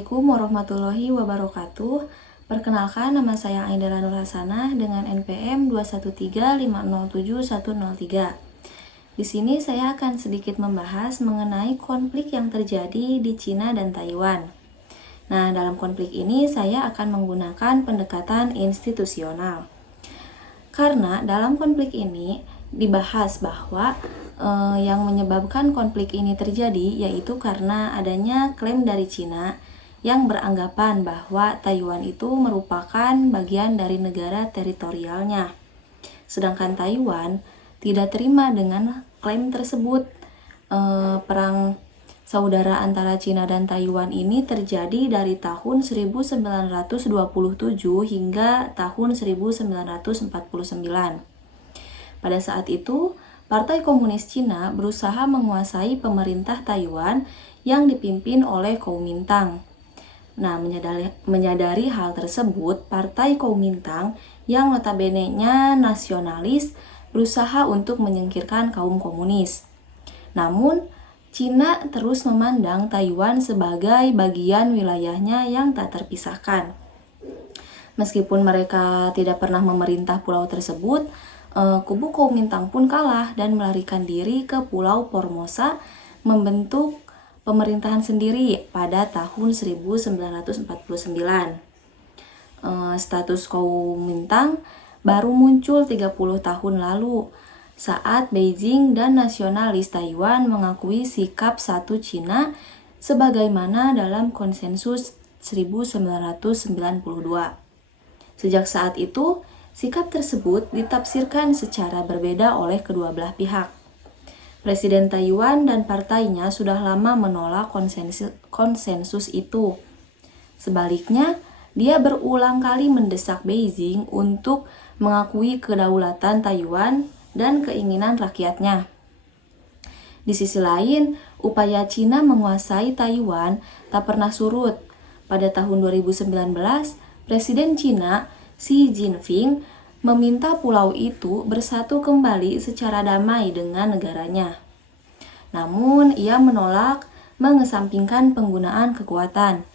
Assalamualaikum warahmatullahi wabarakatuh. Perkenalkan, nama saya Aidala Nur Hasanah dengan NPM 213507103. Di sini saya akan sedikit membahas mengenai konflik yang terjadi di Cina dan Taiwan. Nah, dalam konflik ini saya akan menggunakan pendekatan institusional. Karena dalam konflik ini dibahas bahwa yang menyebabkan konflik ini terjadi yaitu karena adanya klaim dari Cina yang beranggapan bahwa Taiwan itu merupakan bagian dari negara teritorialnya. Sedangkan Taiwan tidak terima dengan klaim tersebut. Perang saudara antara Cina dan Taiwan ini terjadi dari tahun 1927 hingga tahun 1949. Pada saat itu, Partai Komunis Cina berusaha menguasai pemerintah Taiwan yang dipimpin oleh Kuomintang. Nah, menyadari hal tersebut, Partai Kuomintang yang notabene-nya nasionalis berusaha untuk menyingkirkan kaum komunis. Namun, Cina terus memandang Taiwan sebagai bagian wilayahnya yang tak terpisahkan. Meskipun mereka tidak pernah memerintah pulau tersebut, kubu Kuomintang pun kalah dan melarikan diri ke Pulau Formosa membentuk pemerintahan sendiri pada tahun 1949. Status Kuomintang baru muncul 30 tahun lalu saat Beijing dan nasionalis Taiwan mengakui sikap satu Cina sebagaimana dalam konsensus 1992. Sejak saat itu, sikap tersebut ditafsirkan secara berbeda oleh kedua belah pihak. Presiden Taiwan dan partainya sudah lama menolak konsensus itu. Sebaliknya, dia berulang kali mendesak Beijing untuk mengakui kedaulatan Taiwan dan keinginan rakyatnya. Di sisi lain, upaya Cina menguasai Taiwan tak pernah surut. Pada tahun 2019, Presiden Cina Xi Jinping meminta pulau itu bersatu kembali secara damai dengan negaranya. Namun, ia menolak mengesampingkan penggunaan kekuatan.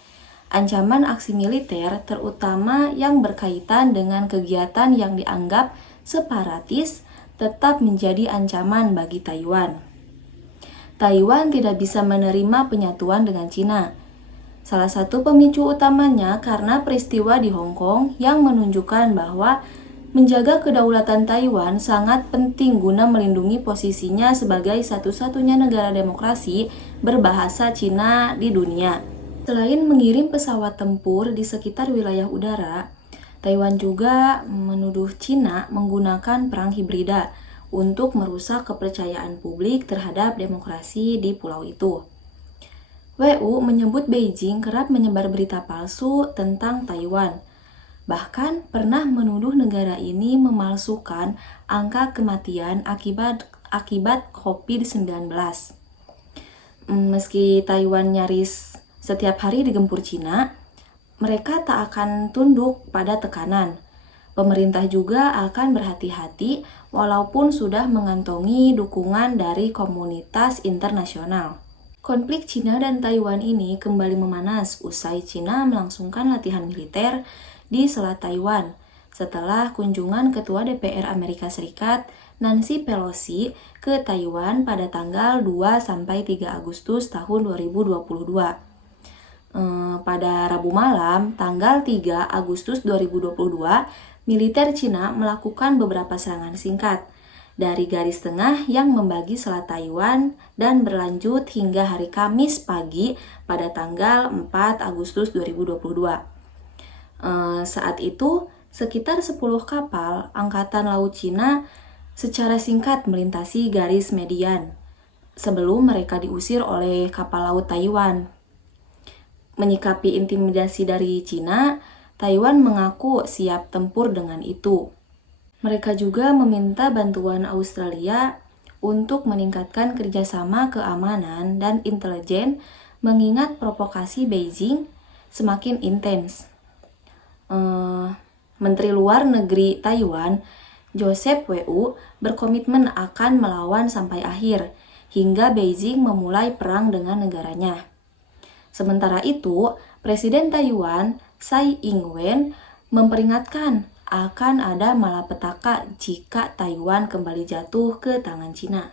Ancaman aksi militer, terutama yang berkaitan dengan kegiatan yang dianggap separatis, tetap menjadi ancaman bagi Taiwan. Taiwan tidak bisa menerima penyatuan dengan Cina. Salah satu pemicu utamanya karena peristiwa di Hong Kong yang menunjukkan bahwa menjaga kedaulatan Taiwan sangat penting guna melindungi posisinya sebagai satu-satunya negara demokrasi berbahasa Cina di dunia. Selain mengirim pesawat tempur di sekitar wilayah udara, Taiwan juga menuduh Cina menggunakan perang hibrida untuk merusak kepercayaan publik terhadap demokrasi di pulau itu. WU menyebut Beijing kerap menyebar berita palsu tentang Taiwan. Bahkan pernah menuduh negara ini memalsukan angka kematian akibat COVID-19. Meski Taiwan nyaris setiap hari digempur Cina, mereka tak akan tunduk pada tekanan. Pemerintah juga akan berhati-hati walaupun sudah mengantongi dukungan dari komunitas internasional. Konflik Cina dan Taiwan ini kembali memanas usai Cina melangsungkan latihan militer di Selat Taiwan setelah kunjungan Ketua DPR Amerika Serikat Nancy Pelosi ke Taiwan pada tanggal 2-3 Agustus tahun 2022. Pada Rabu malam, tanggal 3 Agustus 2022, militer Cina melakukan beberapa serangan singkat dari garis tengah yang membagi Selat Taiwan dan berlanjut hingga hari Kamis pagi pada tanggal 4 Agustus 2022. Saat itu, sekitar 10 kapal Angkatan Laut Cina secara singkat melintasi garis median sebelum mereka diusir oleh kapal laut Taiwan. Menyikapi intimidasi dari Cina, Taiwan mengaku siap tempur dengan itu. Mereka juga meminta bantuan Australia untuk meningkatkan kerjasama keamanan dan intelijen mengingat provokasi Beijing semakin intens. Menteri Luar Negeri Taiwan, Joseph Wu, berkomitmen akan melawan sampai akhir, hingga Beijing memulai perang dengan negaranya. Sementara itu, Presiden Taiwan Tsai Ing-wen memperingatkan akan ada malapetaka jika Taiwan kembali jatuh ke tangan Cina.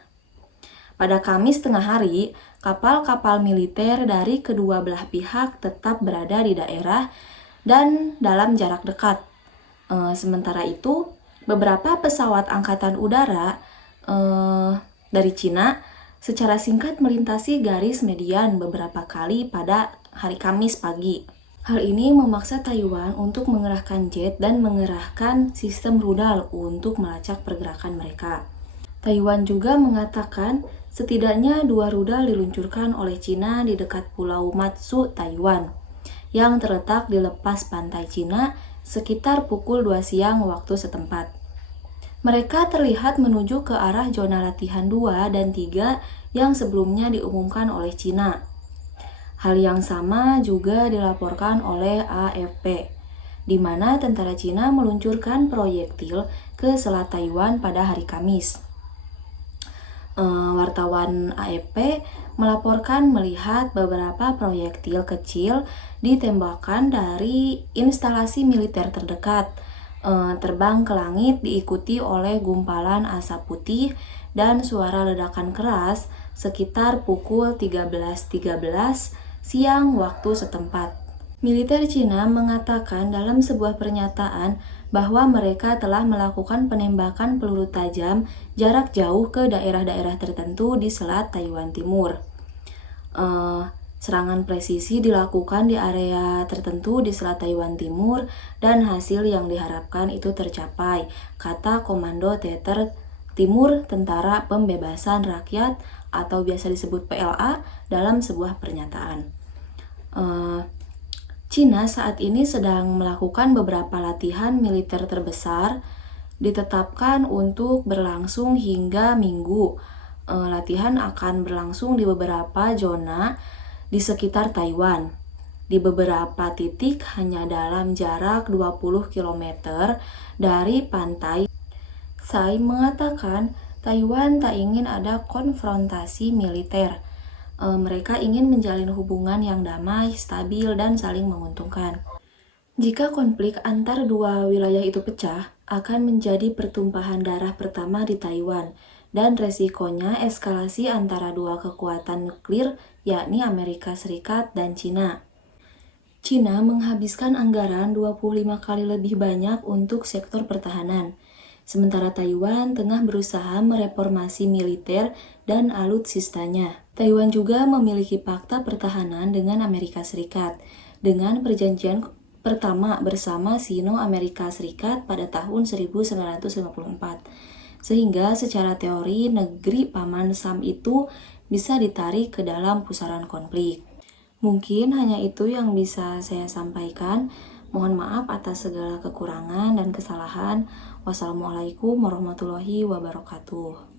Pada Kamis tengah hari, kapal-kapal militer dari kedua belah pihak tetap berada di daerah dan dalam jarak dekat. Sementara itu, beberapa pesawat angkatan udara dari Cina secara singkat melintasi garis median beberapa kali pada hari Kamis pagi. Hal ini memaksa Taiwan untuk mengerahkan jet dan mengerahkan sistem rudal untuk melacak pergerakan mereka. Taiwan juga mengatakan setidaknya 2 rudal diluncurkan oleh Cina di dekat Pulau Matsu, Taiwan, yang terletak di lepas pantai Cina sekitar pukul 2 siang waktu setempat. Mereka terlihat menuju ke arah zona latihan 2 dan 3 yang sebelumnya diumumkan oleh Cina. Hal yang sama juga dilaporkan oleh AFP, di mana tentara Cina meluncurkan proyektil ke Selat Taiwan pada hari Kamis. Wartawan AFP melaporkan melihat beberapa proyektil kecil ditembakkan dari instalasi militer terdekat, terbang ke langit diikuti oleh gumpalan asap putih dan suara ledakan keras sekitar pukul 13.13 siang waktu setempat. Militer Cina mengatakan dalam sebuah pernyataan bahwa mereka telah melakukan penembakan peluru tajam jarak jauh ke daerah-daerah tertentu di Selat Taiwan Timur. Serangan presisi dilakukan di area tertentu di Selat Taiwan Timur dan hasil yang diharapkan itu tercapai, kata Komando Teater Timur Tentara Pembebasan Rakyat atau biasa disebut PLA dalam sebuah pernyataan. Cina saat ini sedang melakukan beberapa latihan militer terbesar ditetapkan untuk berlangsung hingga Minggu. Latihan akan berlangsung di beberapa zona di sekitar Taiwan. Di beberapa titik hanya dalam jarak 20 km dari pantai. Tsai mengatakan Taiwan tak ingin ada konfrontasi militer. Mereka ingin menjalin hubungan yang damai, stabil, dan saling menguntungkan. Jika konflik antar dua wilayah itu pecah, akan menjadi pertumpahan darah pertama di Taiwan, dan resikonya eskalasi antara dua kekuatan nuklir, yakni Amerika Serikat dan Cina. Cina menghabiskan anggaran 25 kali lebih banyak untuk sektor pertahanan, sementara Taiwan tengah berusaha mereformasi militer dan alutsistanya. Taiwan juga memiliki fakta pertahanan dengan Amerika Serikat, dengan perjanjian pertama bersama Sino-Amerika Serikat pada tahun 1954. Sehingga secara teori negeri Paman Sam itu bisa ditarik ke dalam pusaran konflik. Mungkin hanya itu yang bisa saya sampaikan. Mohon maaf atas segala kekurangan dan kesalahan. Wassalamualaikum warahmatullahi wabarakatuh.